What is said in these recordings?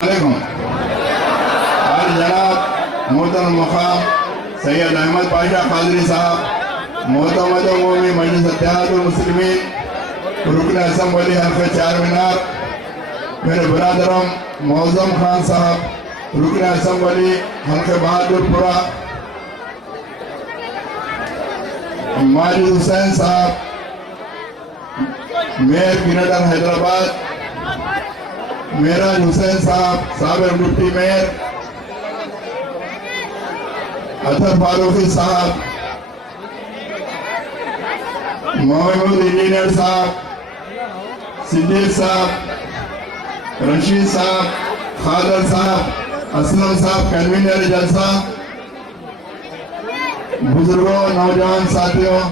वालेकुम। आज जनाब मोहतरम मुकाम सैयद अहमद पाशा कादरी साहब मोहतमद उमूमी मजलिस इत्तेहादुल मुस्लिमीन रुकन असम्बली हल्के चार मीनार, मेरे बरादरम मौजम खान साहब रुकन असम्बली हल्के बहादुरपुरा, माजिद हुसैन साहब मेयर गिरडर हैदराबाद, मेराज हुसैन साहब साबिर डिप्टी मेयर, अतर फारूकी साहब, महमूद इंजीनियर साहब, सिद्दीक साहब, रशीद साहब, खादर साहब, असलम साहब कन्वीनर जलसा, बुजुर्गों नौजवान साथियों,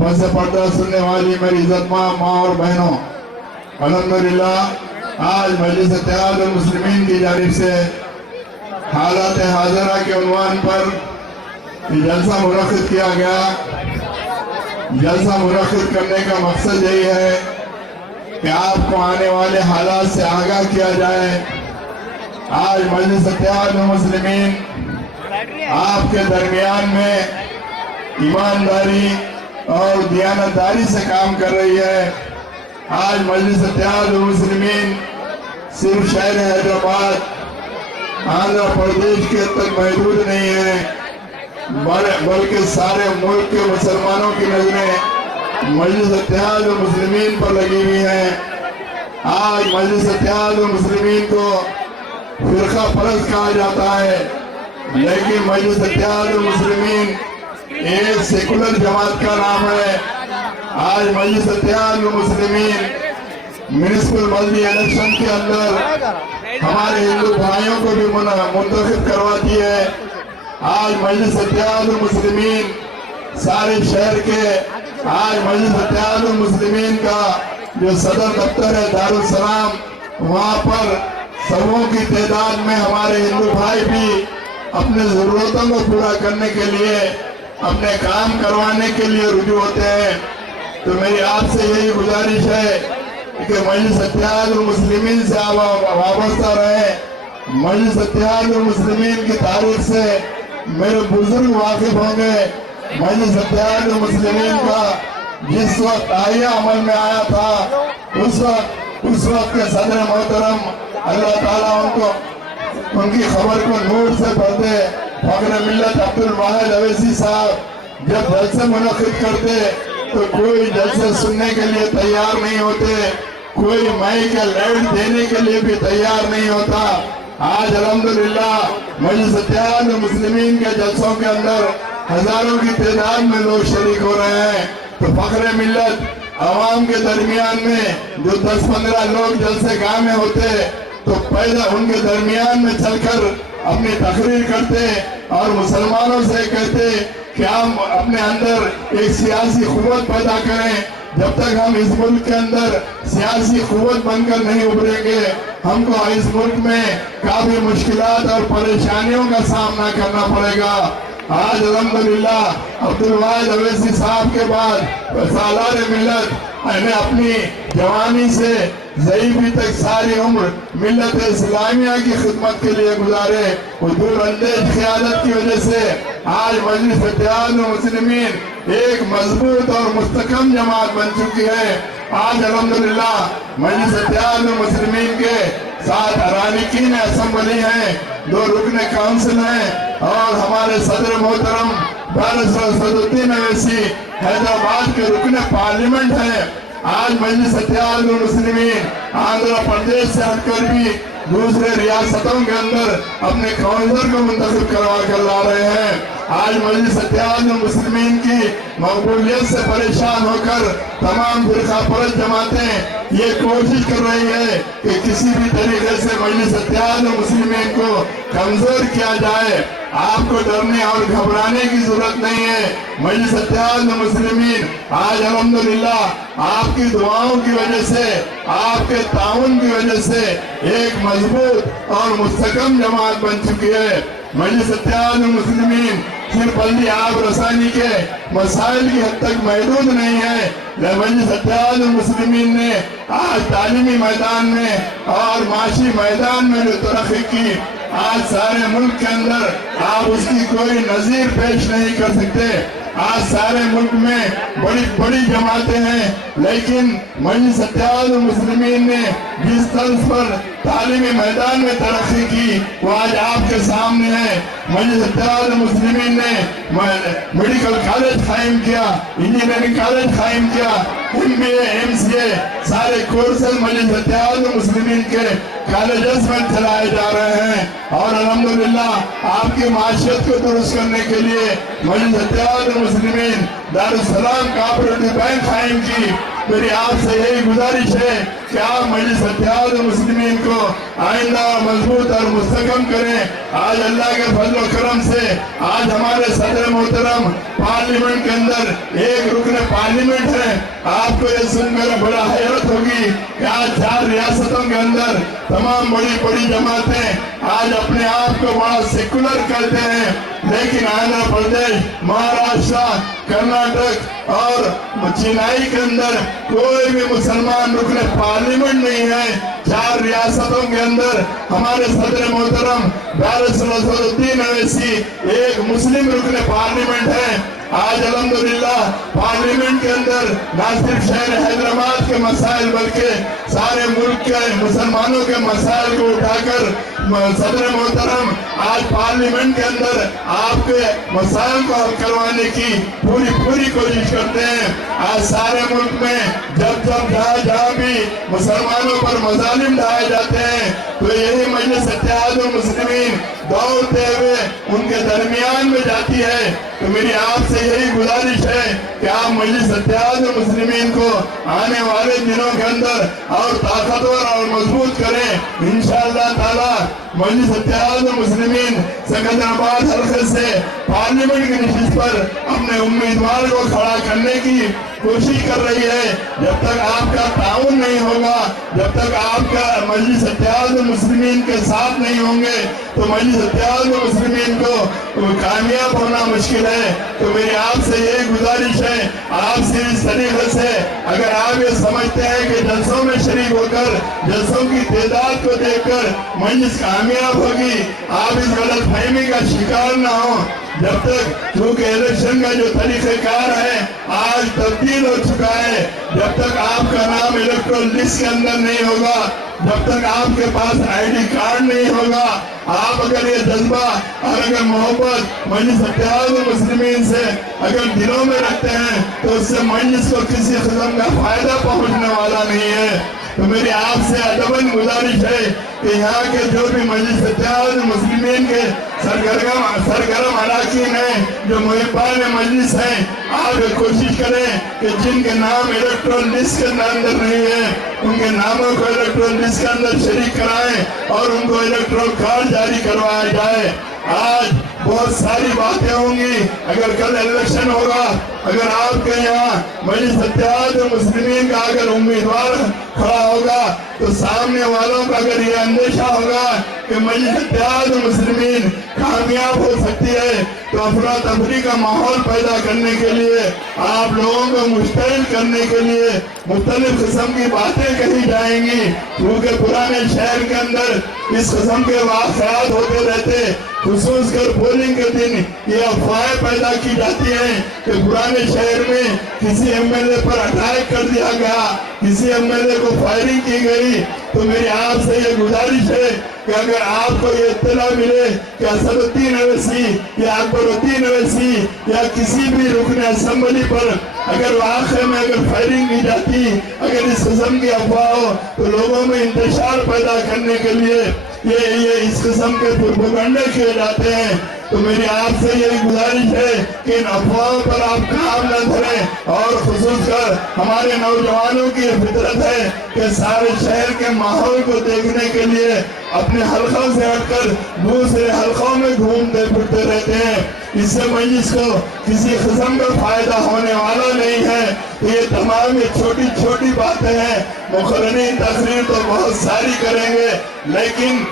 पद से पर्दा सुनने वाली मेरी इज्जत माँ और बहनों, अल्हम्दुलिल्लाह आज मजलिस इत्तेहादुल मुस्लिमीन की जानिब से हालात हाज़िरा के उन्वान पर जलसा मुनक़्क़िद किया गया। जलसा मुनक़्क़िद करने का मकसद यही है कि आपको आने वाले हालात से आगाह किया जाए। आज मजलिस इत्तेहादुल मुस्लिमीन आपके दरमियान में ईमानदारी और दियानतदारी से काम कर रही है। आज मजलिस इत्तेहादुल मुस्लिमीन सिर्फ शहर हैदराबाद आंध्र प्रदेश के तक महदूद नहीं है, बल्कि सारे मुल्क के मुसलमानों की नजरें मजलिस इत्तेहादुल मुस्लिमीन पर लगी हुई हैं। आज मजलिस इत्तेहादुल मुस्लिमीन को फिरका परस्त कहा जाता है, लेकिन मजलिस इत्तेहादुल मुस्लिमीन एक सेकुलर जमात का नाम है। आज मजलिस इत्तेहादुल मुस्लिमीन म्युनिसिपल मजलिस इलेक्शन के अंदर हमारे हिंदू भाइयों को भी मुंतखब करवाती है। आज मजलिस इत्तेहादुल मुस्लिमीन सारे शहर के आज मजलिस इत्तेहादुल मुस्लिमीन का जो सदर दफ्तर है दारुल सलाम, वहाँ पर सबों की तादाद में हमारे हिंदू भाई भी अपने जरूरतों को पूरा करने के लिए अपने काम करवाने के लिए रुजू होते हैं। तो मेरी आपसे यही गुजारिश है कि मजलिस इत्तेहादुल मुस्लिमीन से आप वाबस्ता रहे। मजलिस इत्तेहादुल मुस्लिमीन की तारीख से मेरे बुजुर्ग वाकिफ होंगे। मजलिस इत्तेहादुल मुस्लिमीन का जिस वक्त आया अमल में आया था उस वक्त के सदर मोहतरम अल्लाह ताला उनकी खबर को नूर से भर दे। फखर मिल्लत अब्दुल वाहिद अवैसी साहब जब जलसे मुनक़्क़िद करते तो कोई जलसे सुनने के लिए तैयार नहीं होते, कोई माइक का लाइट देने के लिए भी तैयार नहीं होता। आज अल्हम्दुलिल्लाह मजलिस इत्तेहादुल मुस्लिमीन के जलसों के अंदर हजारों की तादाद में लोग शरीक हो रहे हैं। तो फखर मिल्लत आवाम के दरमियान में जो 10-15 लोग जलसे गाह में होते तो पैदा उनके दरमियान में चलकर अपनी तकरीर करते और मुसलमानों से कहते कि हम अपने अंदर एक सियासी क़ुव्वत पैदा करें। जब तक हम इस मुल्क के अंदर सियासी क़ुव्वत बनकर नहीं उभरेंगे, हमको इस मुल्क में काफी मुश्किलात और परेशानियों का सामना करना पड़ेगा। आज अल्हम्दुलिल्लाह अब्दुल वाहिद अवैसी साहब के बाद सालार मिल्लत ने अपनी जवानी से ज़ईफ़ी तक सारी उम्र मिल्लत इस्लामिया की खिदमत के लिए गुजारे। हुजूर अंदेज क़ियादत की वजह से आज मजलिस इत्तेहादुल मुस्लिमीन एक मजबूत और मुस्तकम जमात बन चुकी है। आज अल्हम्दुलिल्लाह मजलिस इत्तेहादुल मुस्लिमीन के 7 अराकीन असम्बली हैं, 2 रुकन काउंसिल हैं और हमारे सदर मोहतरम बैरिस्टर सदुद्दीन अवैसी हैदराबाद के रुकन पार्लियामेंट हैं। आज मजलिस इत्तेहादुल मुस्लिमीन आंध्र प्रदेश से हटकर भी दूसरे रियासतों के अंदर अपने काउंसिलर को मुंतखब करवा कर ला रहे हैं। आज मजलिस इत्तेहादुल मुस्लिमीन की मकबूलियत से परेशान होकर तमाम फिरका परस्त जमातें ये कोशिश कर रही है कि किसी भी तरीके से मजलिस इत्तेहादुल मुस्लिमीन को कमजोर किया जाए। आपको डरने और घबराने की जरूरत नहीं है। मजलिस इत्तेहादुल मुस्लिमीन आज अल्हम्दुलिल्लाह आपकी दुआओं की वजह से, आपके ताउन की वजह से एक मजबूत और मुस्तकम जमात बन चुकी है। मजलिस इत्तेहादुल मुस्लिमीन सिर्फ बल्कि आप रसानी के मसाइल की हद तक महदूद नहीं है। मजलिस इत्तेहादुल मुस्लिमीन ने आज तालीमी मैदान में और माशी मैदान में जो तरक्की की, आज सारे मुल्क के अंदर आप उसकी कोई नजीर पेश नहीं कर सकते। आज सारे मुल्क में बड़ी बड़ी जमातें हैं, लेकिन मजलिस इत्तेहादुल मुस्लिमीन ने जिस तर्ज पर तालीमी मैदान में तरक्की की वो आज आपके सामने है। मजलिस इत्तेहादुल मुस्लिमीन ने मेडिकल कॉलेज कायम किया, इंजीनियरिंग कॉलेज कायम किया, MBA MCA सारे कोर्सेज मजलिस इत्तेहादुल मुस्लिमीन के कॉलेजेस में चलाए जा रहे हैं। और अल्हम्दुलिल्लाह आपकी माशियत को दुरुस्त करने के लिए मजलिस Ittehadul Muslimeen Darussalam cooperative bank कायम की। मेरी आपसे यही गुजारिश है कि आप मजलिस इत्तेहादुल मुस्लिमीन को आइंदा मजबूत और मुस्तहकम करें। आज अल्लाह के फजल और करम से आज हमारे सदर मोहतरम पार्लियामेंट के अंदर एक रुकन पार्लियामेंट है। आपको ये सुनकर बड़ा हैरत होगी कि आज 4 रियासतों के अंदर तमाम बड़ी बड़ी जमातें आज अपने आप को बड़ा सेकुलर करते हैं, लेकिन आंध्र प्रदेश, महाराष्ट्र, कर्नाटक और चेन्नई के अंदर कोई भी मुसलमान रुकने पार्लियामेंट नहीं है। 4 रियासतों के अंदर हमारे सदर मोहतरम बैरिस्टर असदुद्दीन अवैसी एक मुस्लिम रुकने पार्लियामेंट है। आज अल्हम्दुलिल्लाह पार्लियामेंट के अंदर न सिर्फ शहर हैदराबाद के मसाइल बल्कि सारे मुल्क के मुसलमानों के मसाइल को उठाकर सदर मोहतरम आज पार्लियामेंट के अंदर आपके मसाइल को हल करवाने की पूरी कोशिश करते हैं। आज सारे मुल्क में जब जहाँ भी मुसलमानों पर मजालिम ढाए जाते हैं तो यही मजलिस इत्तेहादुल मुस्लिमीन दौड़ते हुए उनके दरमियान में जाती है। तो मेरी आपसे यही गुजारिश है कि आप मजलिस इत्तेहादुल मुस्लिमीन को आने वाले दिनों के अंदर और ताकतवर और मजबूत करें। इंशाअल्लाह ताला मजलिस इत्तेहादुल मुस्लिमीन सिकंदराबाद हल्के से पार्लियामेंट की नशिस्त पर अपने उम्मीदवार को खड़ा करने की कोशिश कर रही है। जब तक आपका ताउन नहीं होगा, जब तक आपका मजलिस इत्तेहादुल मुस्लिमीन के साथ नहीं होंगे तो मजलिस इत्तेहादुल मुस्लिमीन को कामयाब होना मुश्किल है। तो मेरी आपसे यही गुजारिश है, आपसे इस तरीके से अगर आप ये समझते हैं कि जलसों में शरीक होकर जलसों की तादाद को देखकर मजलिस कामयाब होगी, आप इस गलत फहमी का शिकार ना हो। जब तक क्योंकि इलेक्शन का जो तरीक़ेकार है आज तब्दील हो चुका है, जब तक आपका नाम इलेक्टोरल लिस्ट के अंदर नहीं होगा, जब तक आपके पास ID कार्ड नहीं होगा, आप अगर ये जज्बा और अगर मोहब्बत मजलिस इत्तेहादुल मुस्लिमीन से अगर दिलों में रखते हैं तो उससे मजलिस को किसी किस्म का फायदा पहुंचने वाला नहीं है। तो मेरी आपसे अदबन गुजारिश है कि यहाँ के जो भी मजलिस इत्तेहादुल मुस्लिमीन के सरगर्म अराकीन हैं, जो मुहिब्बान मजलिस हैं, आप ये कोशिश करें कि जिनके नाम इलेक्टोरल लिस्ट के अंदर नहीं है उनके नामों को इलेक्टोरल लिस्ट के अंदर शरीक कराएं और उनको इलेक्टोरल कार्ड जारी करवाया जाए। आज बहुत सारी बातें होंगी, अगर कल इलेक्शन होगा, अगर आपके यहाँ मजलिस इत्तेहादुल मुस्लिमीन का अगर उम्मीदवार खड़ा होगा तो सामने वालों का अगर ये अंदेशा होगा कि मजलिस इत्तेहादुल मुस्लिमीन कामयाब हो सकती है तो अफरा तफरी का माहौल पैदा करने के लिए, आप लोगों को मुश्तइल करने के लिए मुख्तलिफ किस्म की बातें कही जाएंगी। क्योंकि पुराने शहर के अंदर इस किस्म के वाक़यात होते रहते, खुसूस कर पोलिंग के दिन ये अफवाहें पैदा की जाती हैं कि पुराने शहर में किसी MLA पर अटैक कर दिया गया, किसी MLA को फायरिंग की गई। तो मेरी आपसे ये गुजारिश है कि अगर आपको ये इत्तला मिले कि असदुद्दीन अवैसी या अकबरुद्दीन अवैसी या किसी भी रुकन असेंबली पर अगर वाक़ई में अगर फायरिंग की जाती, अगर इस किस्म की अफवाह हो तो लोगों में इंतशार पैदा करने के लिए ये इस किस्म के प्रोपेगेंडा किए जाते हैं। तो मेरी आपसे यही गुजारिश है कि इन अफवाहों पर आप काम न धरें और खुसूसकर हमारे नौजवानों की फितरत है कि सारे शहर के माहौल को देखने के लिए अपने हलकों से हटकर दूसरे हलकों में घूमते फिरते रहते हैं। इससे मजलिस को किसी किस्म का फायदा होने वाला नहीं है। तो ये तमाम ये छोटी छोटी बातें हैं। मुखरनी तकरीर तो बहुत सारी करेंगे, लेकिन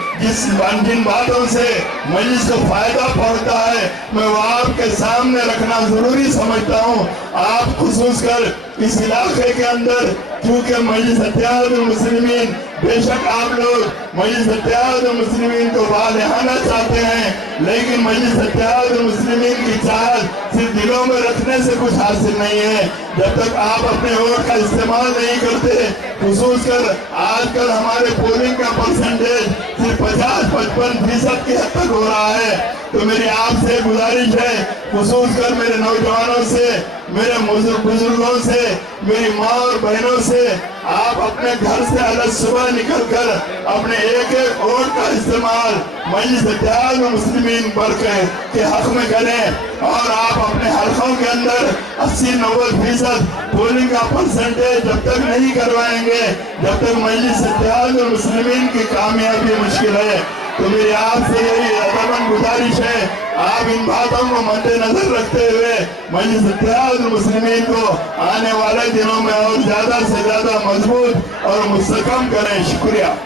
जिन बातों से मजलिस को फायदा पहुंचता है मैं वो आपके सामने रखना जरूरी समझता हूँ। आप खुसूस कर इस इलाके के अंदर, क्योंकि मजलिस इत्तेहादुल मुस्लिमीन, बेशक आप लोग मजलिस इत्तेहादुल मुस्लिमीन को वालिहाना चाहते हैं, लेकिन मजलिस इत्तेहादुल मुस्लिमीन की चाहत सिर्फ दिलों में रखने से कुछ हासिल नहीं है। जब तक आप अपने वोट का इस्तेमाल नहीं करते, खुसूस कर आजकल हमारे पोलिंग का परसेंटेज सिर्फ 50-55% की हद तक हो रहा है। तो मेरी आपसे गुजारिश है, खुसूस कर मेरे नौजवानों से, मेरे बुजुर्गों से, मेरी माँ और बहनों से, आप अपने घर से अलग सुबह निकल कर अपने एक एक वोट का इस्तेमाल मजलिस इत्तेहादुल मुस्लिमीन के हक में करें। और आप अपने हलकों के अंदर 80-90% पोलिंग का परसेंटेज जब तक नहीं करवाएंगे, जब तक मजलिस इत्तेहादुल मुस्लिमीन की कामयाबी मुश्किल है। तो मेरी आपसे यही अदबन गुजारिश है, आप इन बातों को मद्देनजर रखते हुए मजलिस इत्तेहादुल मुस्लिमीन को आने वाले दिनों में और ज्यादा से ज्यादा मजबूत और मुस्तहकम करें। शुक्रिया।